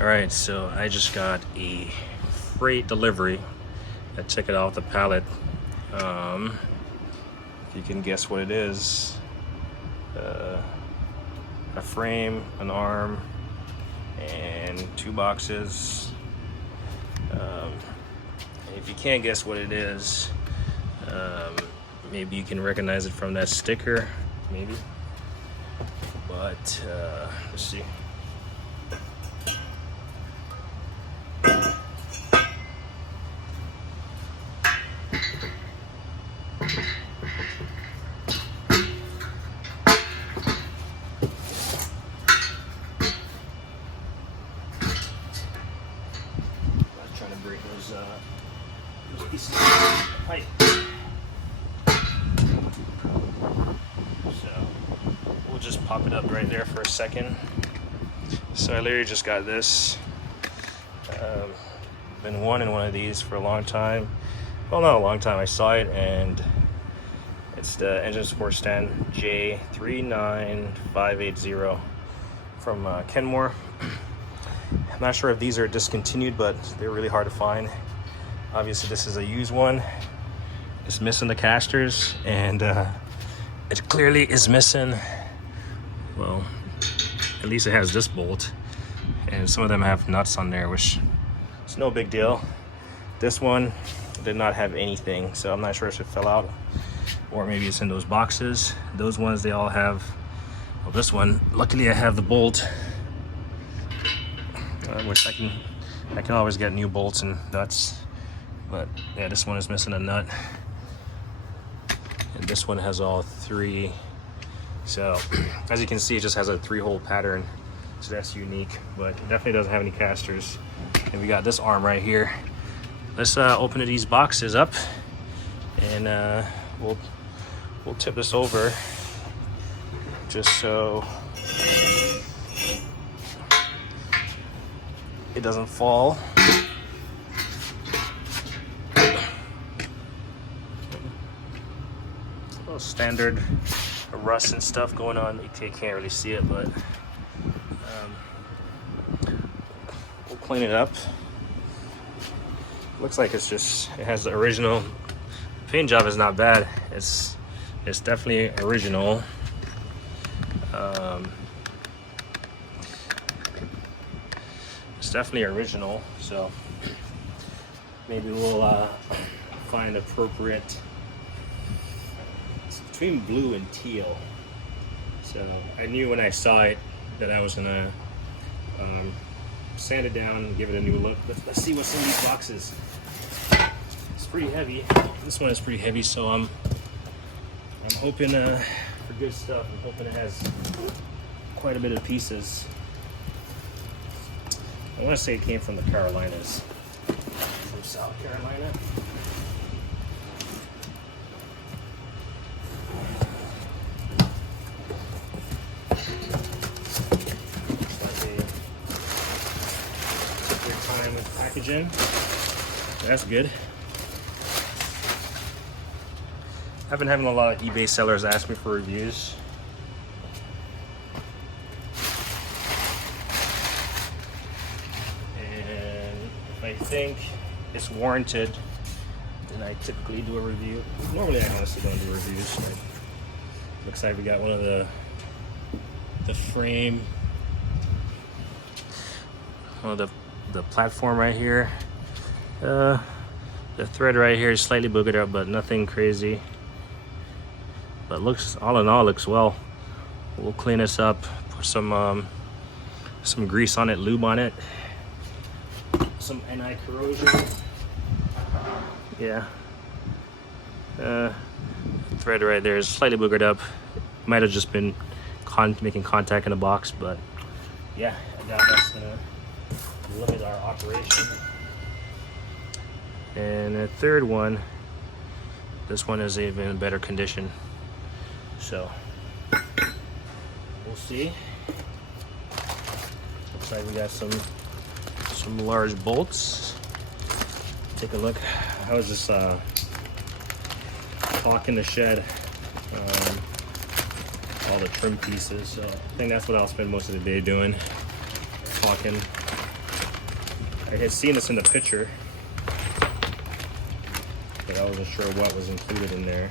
All right, so I just got a freight delivery. I check it off the pallet. If you can guess what it is, a frame, an arm, and 2 boxes. If you can't guess what it is, maybe you can recognize it from that sticker, maybe. But let's see. Trying to break those pieces of pipe. So we'll just pop it up right there for a second. So I literally just got this. Been wanting one of these for a long time. Well, not a long time. I saw it, and it's the engine support stand J39580 from Kenmore. I'm not sure if these are discontinued, but they're really hard to find. Obviously, this is a used one. It's missing the casters, and it clearly is missing, well, at least it has this bolt, and some of them have nuts on there, which is no big deal. This one did not have anything, so I'm not sure if it fell out or maybe it's in those boxes. Those ones, they all have, well, this one, luckily I have the bolt, which I can always get new bolts and nuts, but yeah, this one is missing a nut, and this one has all 3. So as you can see, it just has a 3-hole pattern, so that's unique, but it definitely doesn't have any casters. And we got this arm right here. Let's open these boxes up, and we'll tip this over just so it doesn't fall. A little standard rust and stuff going on. You can't really see it, but we'll clean it up. Looks like it has the original paint job. Is not bad. It's definitely original. It's definitely original, so maybe we'll find appropriate. It's between blue and teal, so I knew when I saw it that I was gonna sand it down and give it a new look. Let's see what's in these boxes. It's pretty heavy. This one is pretty heavy, so I'm hoping for good stuff. I'm hoping it has quite a bit of pieces. I want to say it came from the Carolinas, from South Carolina. Took their time with packaging. That's good. I've been having a lot of eBay sellers ask me for reviews. And if I think it's warranted, then I typically do a review. Normally I honestly don't do reviews. But looks like we got one of the frame, one of the platform right here. The thread right here is slightly boogered up, but nothing crazy. But looks, all in all, looks well. We'll clean this up, put some grease on it, lube on it, some anti-corrosion. Yeah. Thread right there is slightly boogered up. Might have just been making contact in the box, but yeah, that's gonna limit our operation. And the third one, this one is even in better condition. So we'll see. Looks like we got some large bolts. Take a look. I was just caulking the shed, all the trim pieces. So I think that's what I'll spend most of the day doing, caulking I had seen this in the picture, but I wasn't sure what was included in there.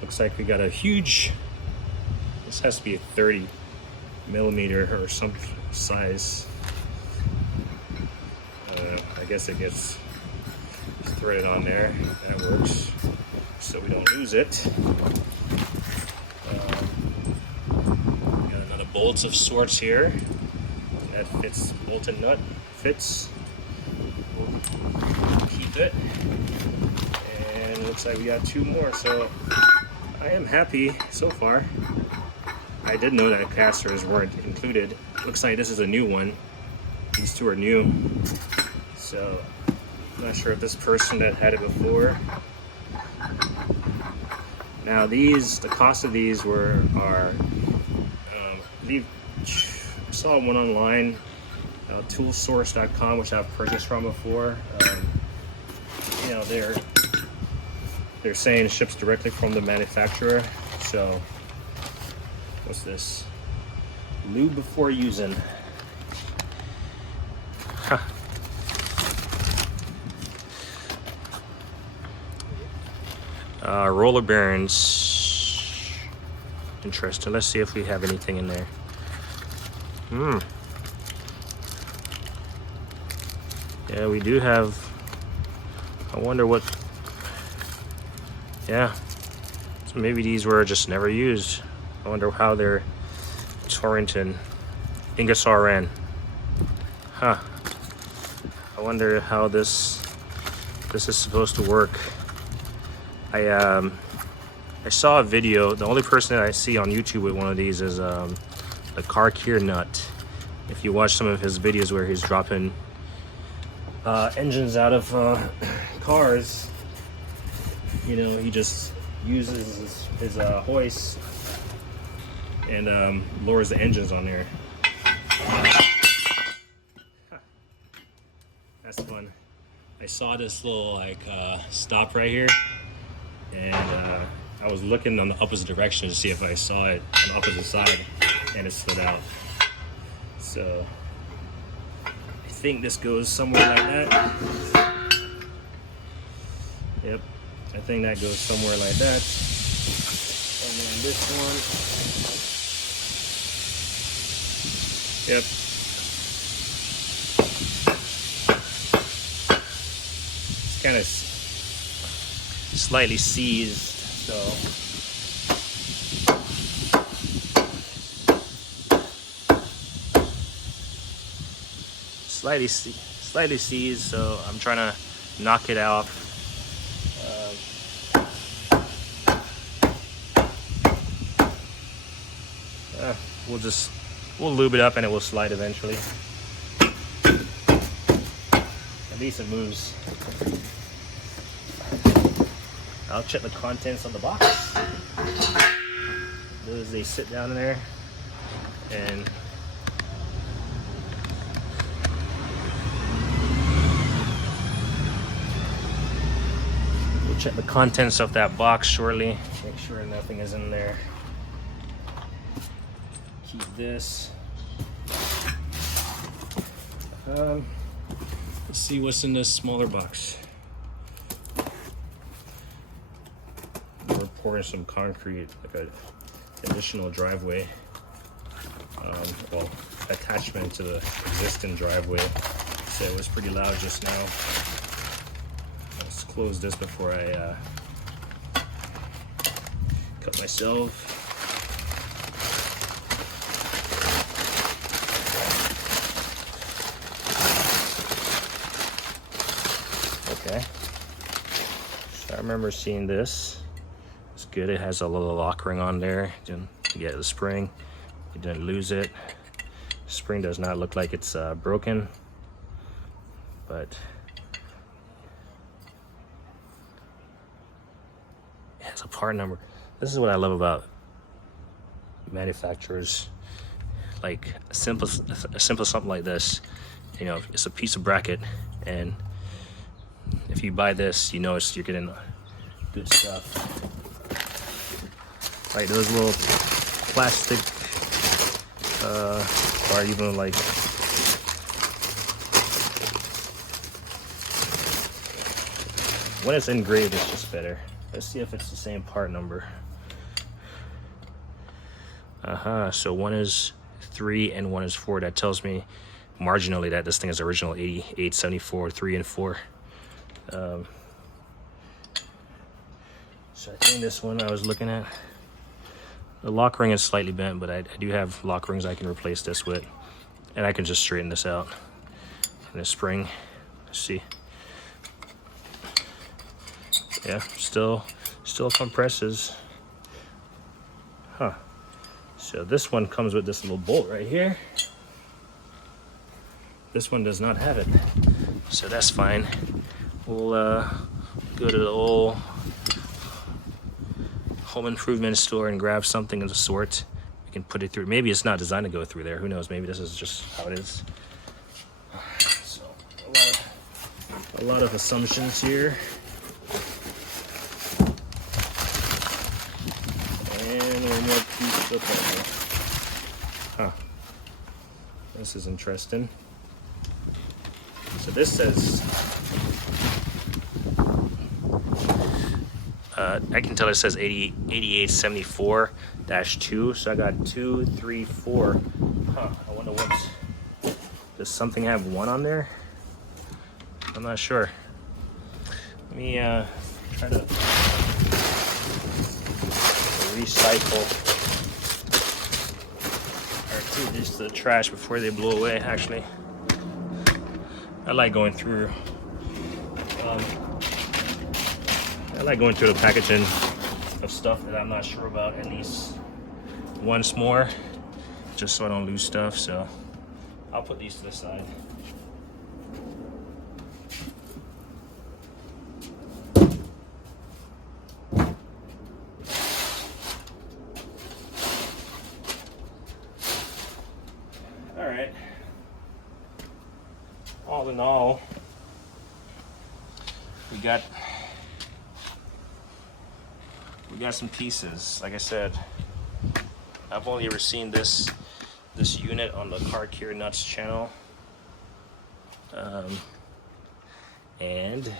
Looks like we got a huge, this has to be a 30 millimeter or some size. I guess it gets threaded on there. That works, so we don't lose it. Got another bolt of sorts here. That fits, bolt and nut fits. We'll keep it. And it looks like we got 2 more, so I am happy so far. I did know that casters weren't included. Looks like this is a new one. These 2 are new. So I'm not sure if this person that had it before. Now these, the cost of these are I believe I saw one online, toolsource.com, which I've purchased from before. You know, they're saying it ships directly from the manufacturer. So what's this? Lube before using. Huh. Roller bearings. Interesting. Let's see if we have anything in there. Yeah, we do have. I wonder what. Yeah. So maybe these were just never used. I wonder how they're Torrington Ingersoll Rand. Huh. I wonder how this is supposed to work. I saw a video. The only person that I see on YouTube with one of these is the car keyer nut. If you watch some of his videos where he's dropping engines out of cars, you know, he just uses his hoist and lowers the engines on there. That's fun. I saw this little like stop right here, and I was looking on the opposite direction to see if I saw it on the opposite side, and it slid out. So I think this goes somewhere like that. Yep, I think that goes somewhere like that. And then this one, yep. It's kind of slightly seized, so slightly seized, so I'm trying to knock it off. We'll lube it up and it will slide eventually. At least it moves. I'll check the contents of the box. Those, they sit down in there, and we'll check the contents of that box shortly. Make sure nothing is in there. Keep this. Let's see what's in this smaller box. We're pouring some concrete, like an additional driveway, well, attachment to the existing driveway. So it was pretty loud just now. Let's close this before I cut myself. Okay, so I remember seeing this. It's good. It has a little lock ring on there. You get the spring. You didn't lose it. The spring does not look like it's broken, but it has a part number. This is what I love about manufacturers. Like a simple something like this. You know, it's a piece of bracket, and if you buy this, you know you're getting good stuff. Like those little plastic, or even like When it's engraved, it's just better. Let's see if it's the same part number. So one is 3 and one is 4. That tells me marginally that this thing is original 8874, 3 and 4. So I think this one I was looking at, the lock ring is slightly bent, but I do have lock rings I can replace this with, and I can just straighten this out. And the spring, let's see. Yeah, still compresses. Huh. So this one comes with this little bolt right here. This one does not have it, so that's fine. We'll go to the old home improvement store and grab something of the sort. We can put it through. Maybe it's not designed to go through there. Who knows? Maybe this is just how it is. So a lot of assumptions here. And one more piece of puzzle. Huh. This is interesting. So this says, I can tell it says 8874-2. So I got 2, 3, 4. Huh. I wonder what's. Does something have 1 on there? I'm not sure. Let me try to recycle or do these to the trash before they blow away. Actually, I like going through the packaging of stuff that I'm not sure about at least once more, just so I don't lose stuff. So I'll put these to the side. All right. All in all, we got some pieces. Like I said, I've only ever seen this unit on the Car Care Nuts channel, and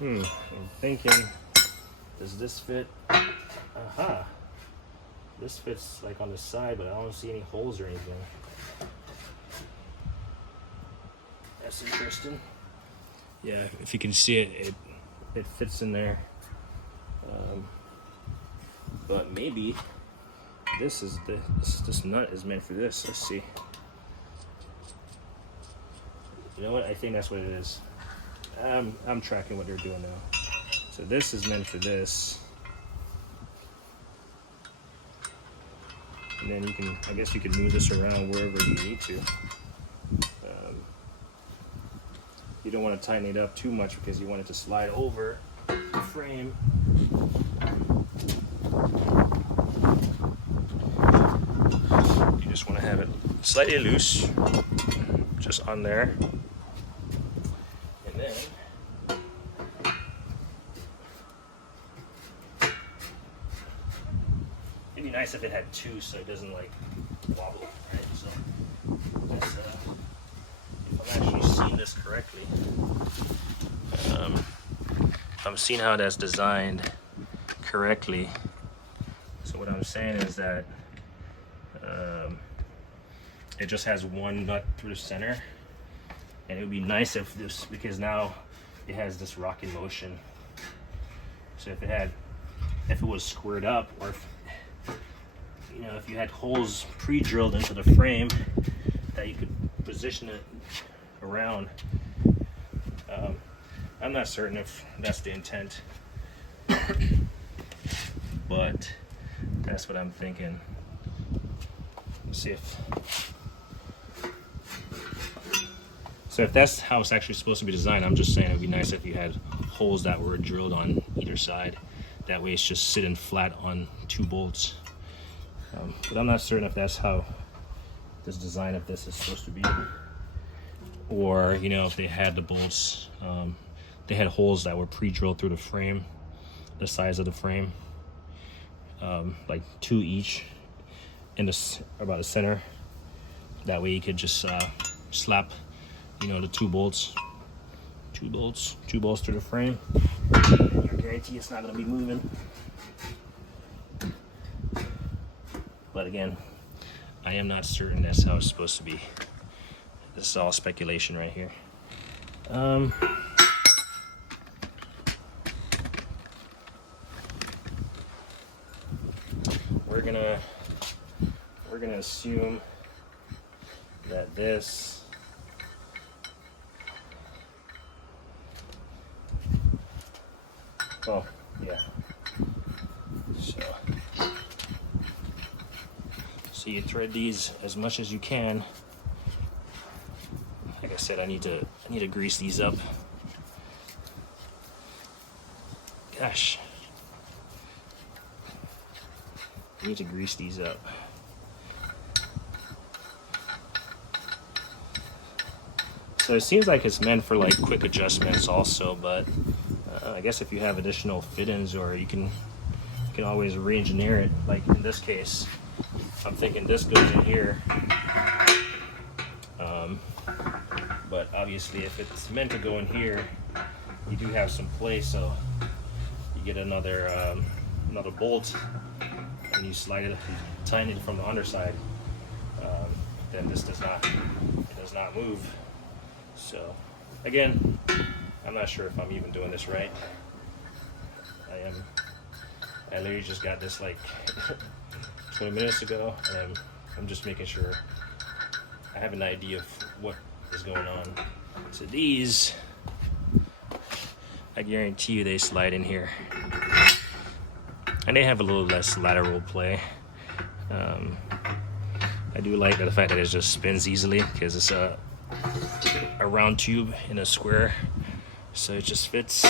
I'm thinking, does this fit? Aha. This fits like on the side, but I don't see any holes or anything. That's interesting. Yeah, if you can see it, it fits in there. But maybe this nut is meant for this. Let's see. You know what? I think that's what it is. I'm tracking what they're doing now. So this is meant for this. And then you can, I guess you can move this around wherever you need to. You don't want to tighten it up too much because you want it to slide over the frame. You just want to have it slightly loose, just on there. And then it'd be nice if it had 2 so it doesn't like wobble, right? So that's, if I'm actually seeing this correctly, if I'm seeing how that's designed correctly. So what I'm saying is that it just has 1 nut through the center, and it would be nice if this, because now it has this rocking motion. So if it was squared up, or if, you know, if you had holes pre-drilled into the frame that you could position it around. I'm not certain if that's the intent, but that's what I'm thinking. Let's see if that's how it's actually supposed to be designed. I'm just saying it would be nice if you had holes that were drilled on either side. That way it's just sitting flat on 2 bolts. But I'm not certain if that's how this design of this is supposed to be. Or, you know, if they had the bolts, they had holes that were pre-drilled through the frame, the size of the frame. like 2 each in about the center. That way you could just slap, you know, the 2 bolts through the frame, and I guarantee it's not going to be moving. But again, I am not certain that's how it's supposed to be. This is all speculation right here. We're gonna assume that this yeah. So you thread these as much as you can. Like I said, I need to grease these up. Gosh. I need to grease these up. So it seems like it's meant for like quick adjustments also, but I guess if you have additional fit-ins, or you can always re-engineer it. Like in this case, I'm thinking this goes in here, but obviously if it's meant to go in here, you do have some play, so you get another bolt and you slide it, tighten it from the underside. Then this does not move. So again, I'm not sure if I'm even doing this right. I literally just got this like 20 minutes ago, and I'm just making sure I have an idea of what is going on. So these, I guarantee you they slide in here. And they have a little less lateral play. I do like the fact that it just spins easily, because it's a round tube in a square, so it just fits,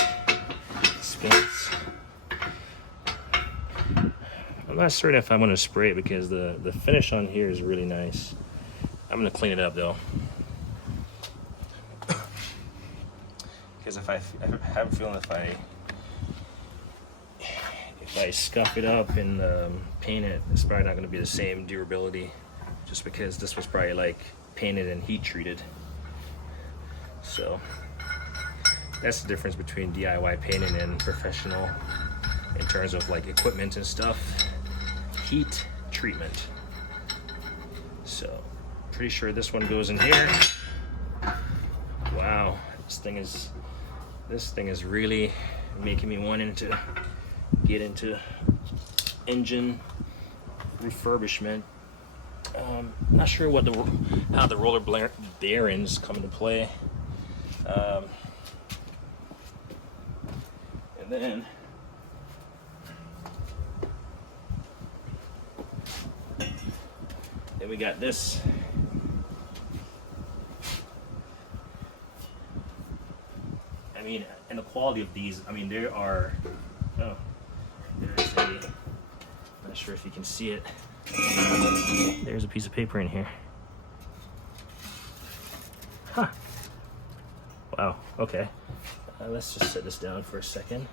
spins. I'm not certain if I'm going to spray it, because the finish on here is really nice. I'm going to clean it up though, because if I have a feeling if I scuff it up and paint it, it's probably not going to be the same durability, just because this was probably like painted and heat treated. So that's the difference between DIY painting and professional in terms of like equipment and stuff. Heat treatment. So pretty sure this one goes in here. Wow, this thing is really making me wanting to get into engine refurbishment. Not sure how the roller bearings come into play. And then we got this. I mean, and the quality of these, I mean, there are, oh, there's a, I'm not sure if you can see it. There's a piece of paper in here. Huh. Wow, okay. Let's just set this down for a second.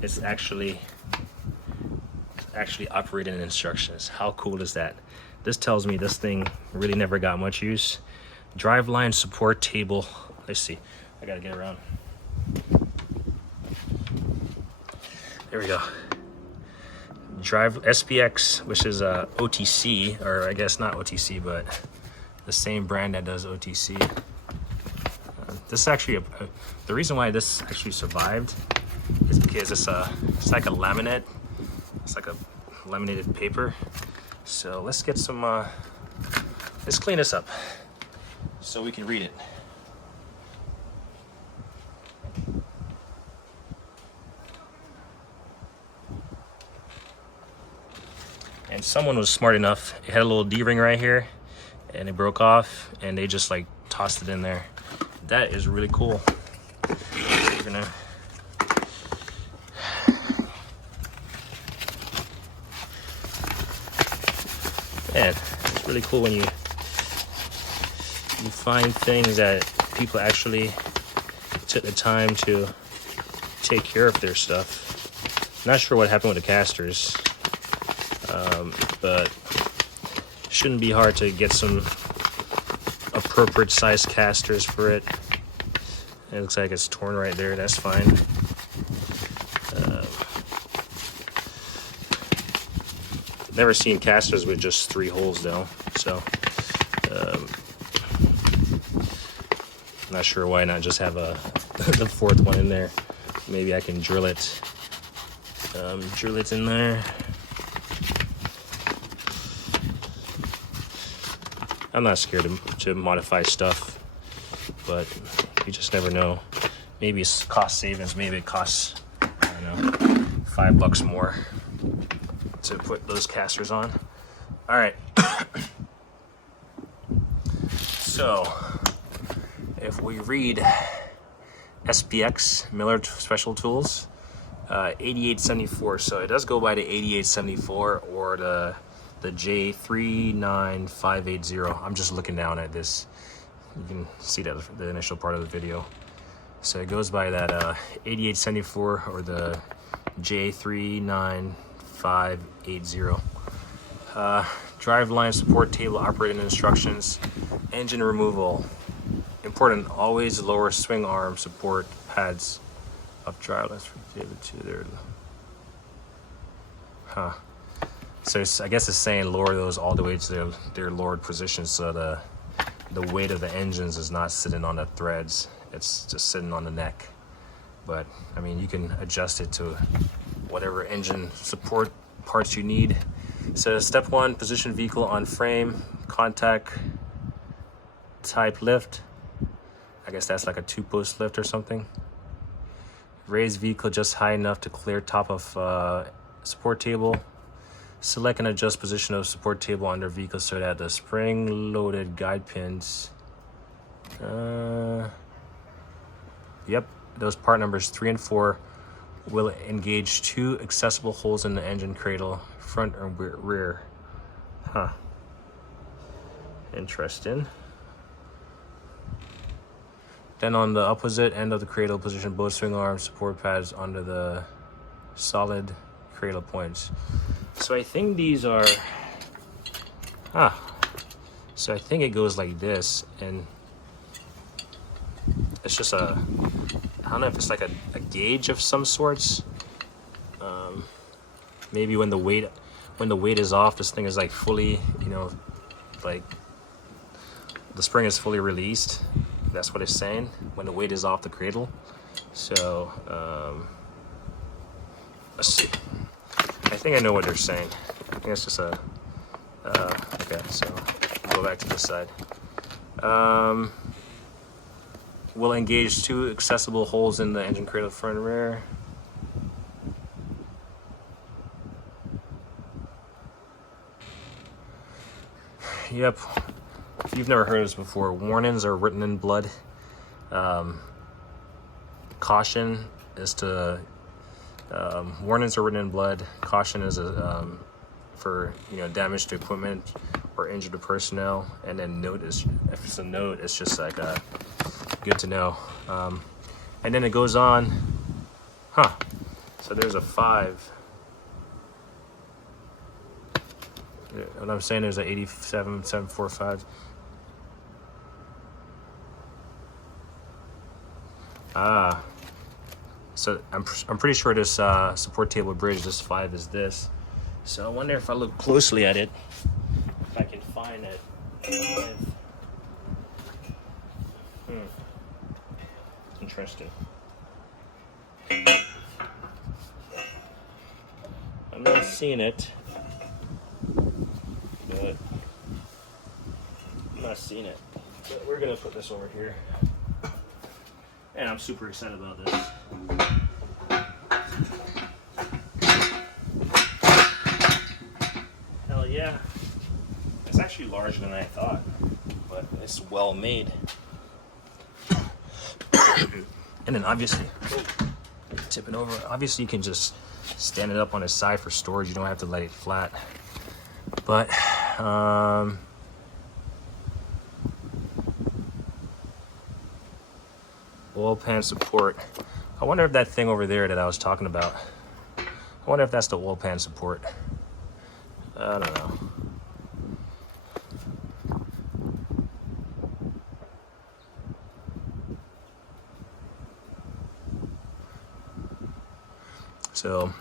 It's actually operating instructions. How cool is that? This tells me this thing really never got much use. Driveline support table. Let's see. I gotta get around. There we go. Drive SPX, which is OTC, or I guess not OTC, but the same brand that does OTC. This is actually the reason why this actually survived is because it's like a laminate. It's like a laminated paper. So let's get some. Let's clean this up so we can read it. And someone was smart enough. It had a little D-ring right here, and it broke off, and they just like tossed it in there. That is really cool. We're gonna. Man, it's really cool when you find things that people actually took the time to take care of their stuff. Not sure what happened with the casters, but shouldn't be hard to get some appropriate size casters for it. It looks like it's torn right there. That's fine. Never seen casters with just 3 holes though, so not sure why not just have the 4th one in there. Maybe I can drill it in there. I'm not scared to modify stuff, but you just never know. Maybe it's cost savings. Maybe it costs, I don't know, $5 more to put those casters on. All right. So if we read SPX, Miller Special Tools, 8874. So it does go by the 8874 or the J39580. I'm just looking down at this. You can see that the initial part of the video. So it goes by that 8874 or the J39580. Driveline support table operating instructions. Engine removal. Important, always lower swing arm support pads of drive. Let's give it to their. So I guess it's saying lower those all the way to their lowered position, so the weight of the engines is not sitting on the threads. It's just sitting on the neck. But I mean, you can adjust it to whatever engine support parts you need. So step 1, position vehicle on frame, contact type lift. I guess that's like a 2-post lift or something. Raise vehicle just high enough to clear top of support table. Select and adjust position of support table under vehicle so that the spring-loaded guide pins. Yep, those part numbers 3 and 4 will engage 2 accessible holes in the engine cradle, front and rear. Interesting. Then on the opposite end of the cradle, position both swing arm support pads under the solid cradle points. So I think these are, so I think it goes like this, and it's just I don't know if it's like a gauge of some sorts. Maybe when the weight is off, this thing is like fully, like the spring is fully released. That's what it's saying when the weight is off the cradle. So let's see. I think I know what they're saying. I think it's just okay, so go back to this side. We'll engage 2 accessible holes in the engine cradle, front and rear. Yep. If you've never heard of this before, warnings are written in blood. Caution is to warnings are written in blood. Caution is for damage to equipment or injured to personnel. And then note is, if it's a note, it's just like good to know. And then it goes on. So there's a 5. What I'm saying, there's a 87745. So I'm pretty sure this support table bridge, this 5 is this. So I wonder if I look closely at it, if I can find it. Interesting. I'm not seeing it. But I'm not seeing it. But we're gonna put this over here. And I'm super excited about this. Hell yeah. It's actually larger than I thought, but it's well made. And then obviously, tip it over. Obviously you can just stand it up on its side for storage. You don't have to let it flat. But Oil pan support. I wonder if that thing over there that I was talking about, I wonder if that's the oil pan support. I don't know. So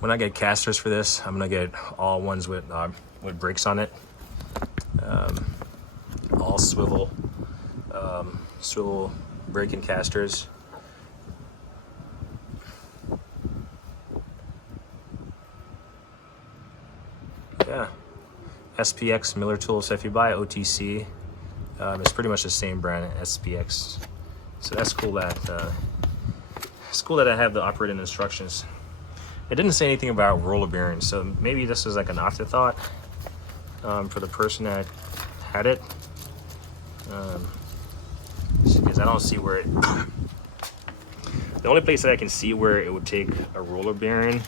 when I get casters for this, I'm gonna get all ones with brakes on it, all swivel braking casters. Yeah, SPX Miller tools. So if you buy OTC, it's pretty much the same brand, SPX. So that's cool that it's cool that I have the operating instructions. It didn't say anything about roller bearings, so maybe this is like an afterthought for the person that had it. Because I don't see where it. The only place that I can see where it would take a roller bearing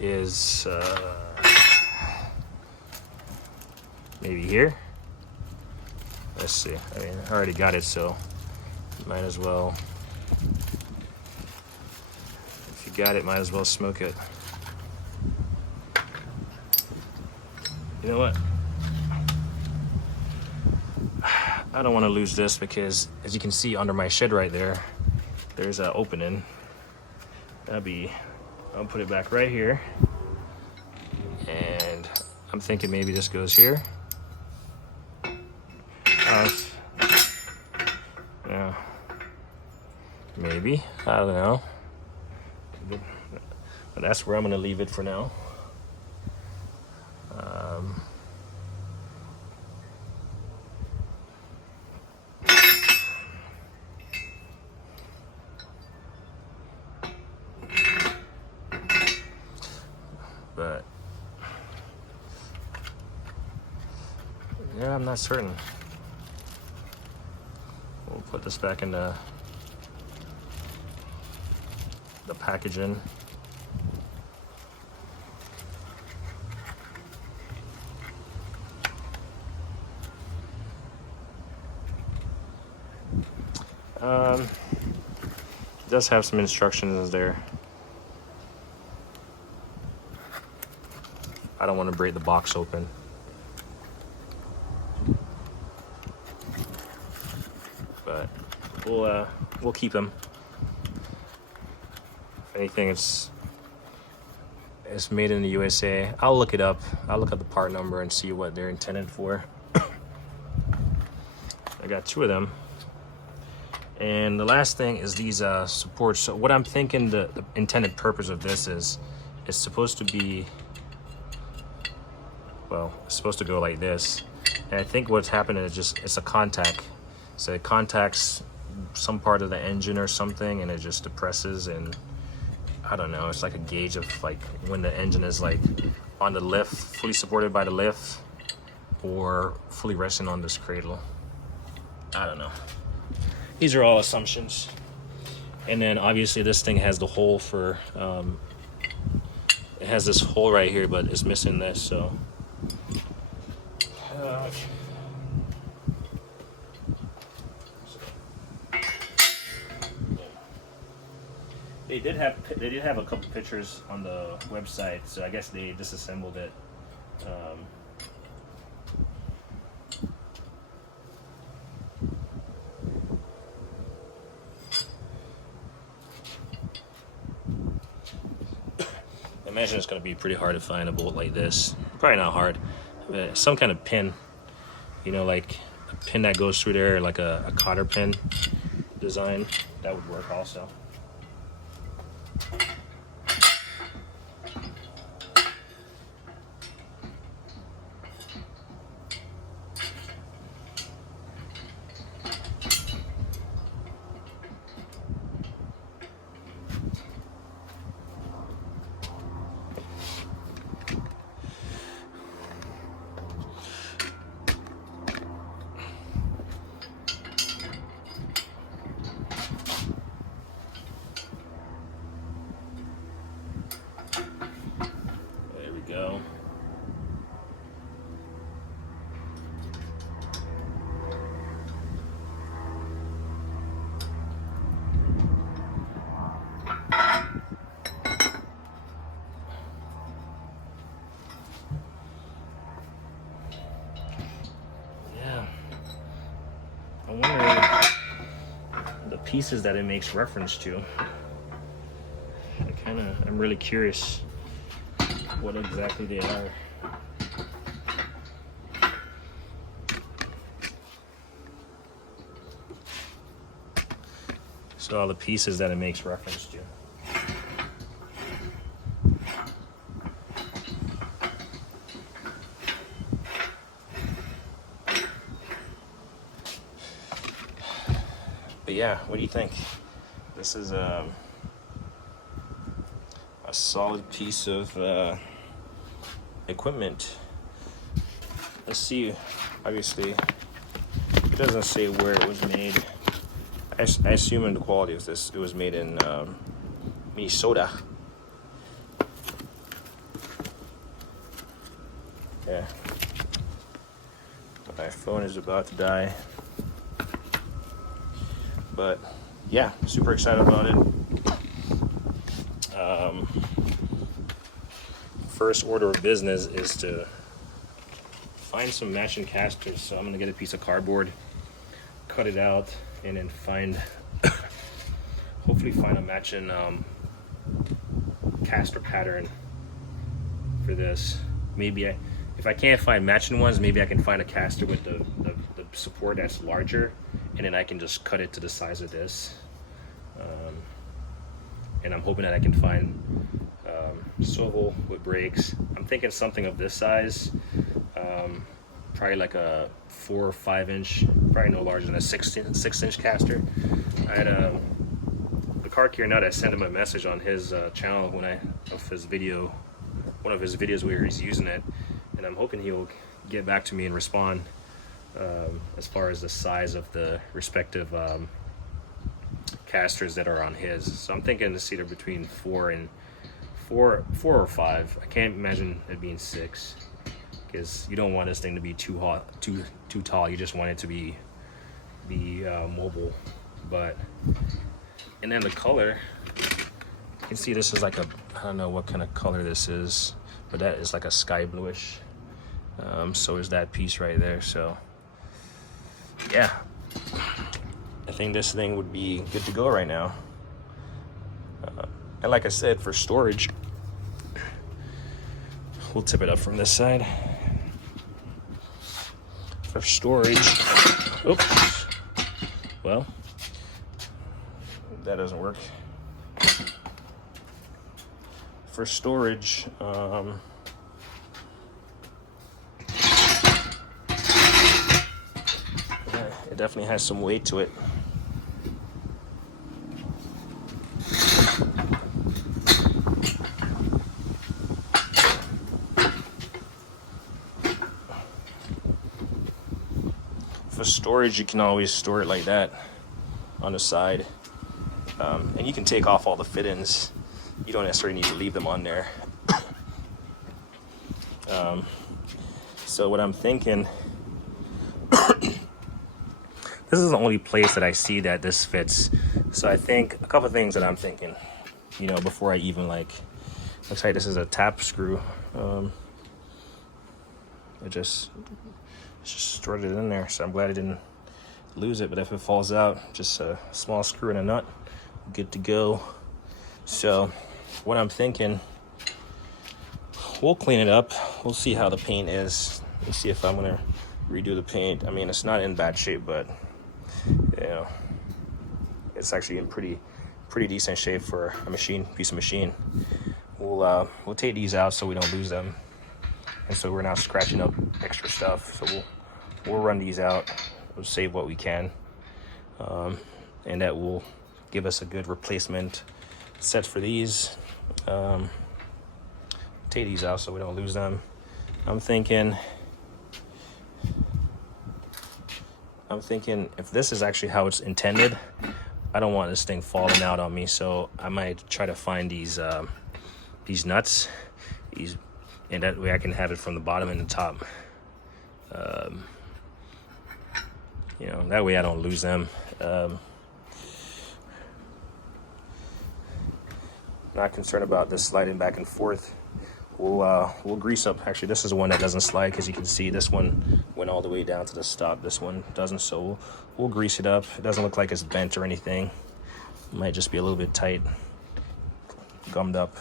is maybe here. Let's see. I mean, I already got it, so might as well. If you got it, might as well smoke it. You know what? I don't want to lose this because, as you can see under my shed right there, there's an opening. I'll put it back right here. And I'm thinking maybe this goes here. Yeah, maybe, I don't know. But that's where I'm gonna leave it for now. But yeah, I'm not certain. We'll put this back in the packaging. It does have some instructions there. I don't want to break the box open. But we'll keep them. If anything, it's made in the USA. I'll look it up. I'll look up the part number and see what they're intended for. I got 2 of them. And the last thing is these supports. So what I'm thinking the intended purpose of this is, it's supposed to be, well, it's supposed to go like this. And I think what's happening is just, it's a contact. So it contacts some part of the engine or something, and it just depresses, and I don't know, it's like a gauge of like when the engine is like on the lift, fully supported by the lift, or fully resting on this cradle. I don't know. These are all assumptions. And then obviously this thing has the hole for, it has this hole right here, but it's missing this, so. They did have a couple pictures on the website, so I guess they disassembled it. I imagine it's going to be pretty hard to find a bolt like this. Probably not hard. Some kind of pin, you know, like a pin that goes through there, like a cotter pin design, that would work also. pieces that it makes reference to. I'm really curious what exactly they are. So all the pieces that it makes reference to. But yeah, what do you think? This is a solid piece of equipment. Let's see. Obviously, it doesn't say where it was made. I assume in the quality of this, it was made in Minnesota. Yeah. My phone is about to die. But yeah, super excited about it. First order of business is to find some matching casters. So I'm gonna get a piece of cardboard, cut it out, and then hopefully find a matching caster pattern for this. Maybe if I can't find matching ones, maybe I can find a caster with the support that's larger, and then I can just cut it to the size of this. And I'm hoping that I can find swivel with brakes. I'm thinking something of this size, probably like a 4 or 5 inch, probably no larger than a 6-inch caster. I had the car care nut. I sent him a message on his channel one of his videos where he's using it, and I'm hoping he'll get back to me and respond as far as the size of the respective casters that are on his. So I'm thinking it's either between 4 or 5. I can't imagine it being 6, because you don't want this thing to be too tall. You just want it to be mobile. And then the color, you can see this is like I don't know what kind of color this is, but that is like a sky bluish. So is that piece right there. So yeah, I think this thing would be good to go right now. And like I said, for storage, we'll tip it up from this side. For storage, oops, well, that doesn't work. For storage, it definitely has some weight to it. For storage, you can always store it like that on the side, and you can take off all the fit-ins. You don't necessarily need to leave them on there. So what I'm thinking, this is the only place that I see that this fits. So I think a couple of things that I'm thinking, before I even looks like this is a tap screw. It just stored it in there, so I'm glad I didn't lose it. But if it falls out, just a small screw and a nut, good to go. So what I'm thinking, we'll clean it up. We'll see how the paint is. We'll see if I'm gonna redo the paint. I mean, it's not in bad shape, but it's actually in pretty decent shape for a piece of machine. We'll take these out so we don't lose them, and so we're not scratching up extra stuff. So we'll run these out. We'll save what we can, and that will give us a good replacement set for these. Take these out so we don't lose them. I'm thinking if this is actually how it's intended, I don't want this thing falling out on me, so I might try to find these nuts, and that way I can have it from the bottom and the top. That way I don't lose them. Not concerned about this sliding back and forth. we'll grease up. Actually, this is the one that doesn't slide, because you can see this one went all the way down to the stop. This one doesn't, so we'll grease it up. It doesn't look like it's bent or anything. It might just be a little bit tight, gummed up.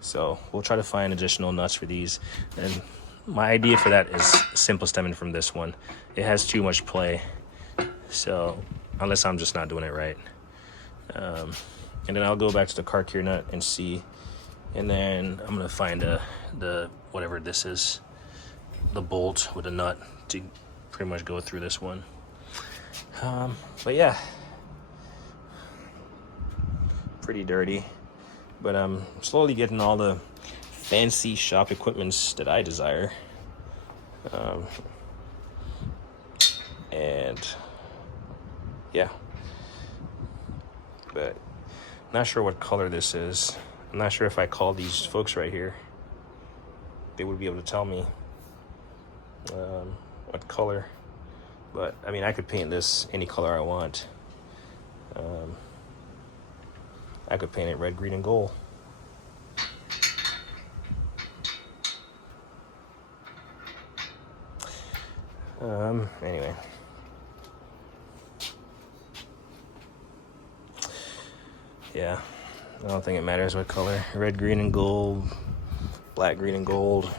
So we'll try to find additional nuts for these. And my idea for that is simple, stemming from this one. It has too much play, so unless I'm just not doing it right. And then I'll go back to the car gear nut and see. And then I'm gonna find the whatever this is, the bolt with a nut to pretty much go through this one. But yeah, pretty dirty. But I'm slowly getting all the fancy shop equipments that I desire. And yeah, but not sure what color this is. I'm not sure if I call these folks right here, they would be able to tell me what color. But I mean, I could paint this any color I want. I could paint it red, green, and gold. Anyway. Yeah, I don't think it matters what color. Red, green, and gold. Black, green, and gold.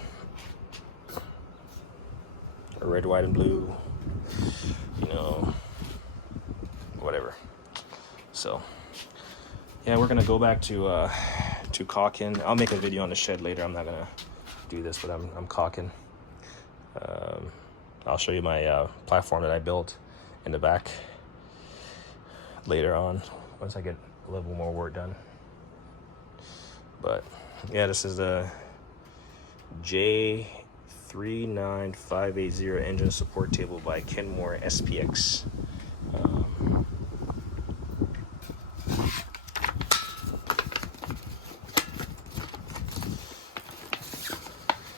Or red, white, and blue. You know, whatever. So, yeah, we're gonna go back to caulking. I'll make a video on the shed later. I'm not gonna do this, but I'm caulking. I'll show you my platform that I built in the back later on, once I get a little more work done. But yeah, this is the J39580 engine support table by Kenmore SPX.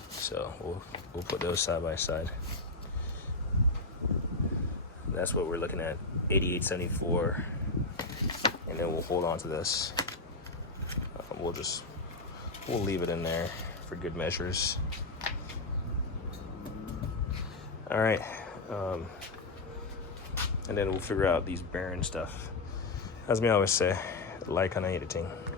So we'll put those side by side. That's what we're looking at, 8874, and then we'll hold on to this. We'll leave it in there for good measures. All right, and then we'll figure out these bearing stuff. As me always say, like on editing.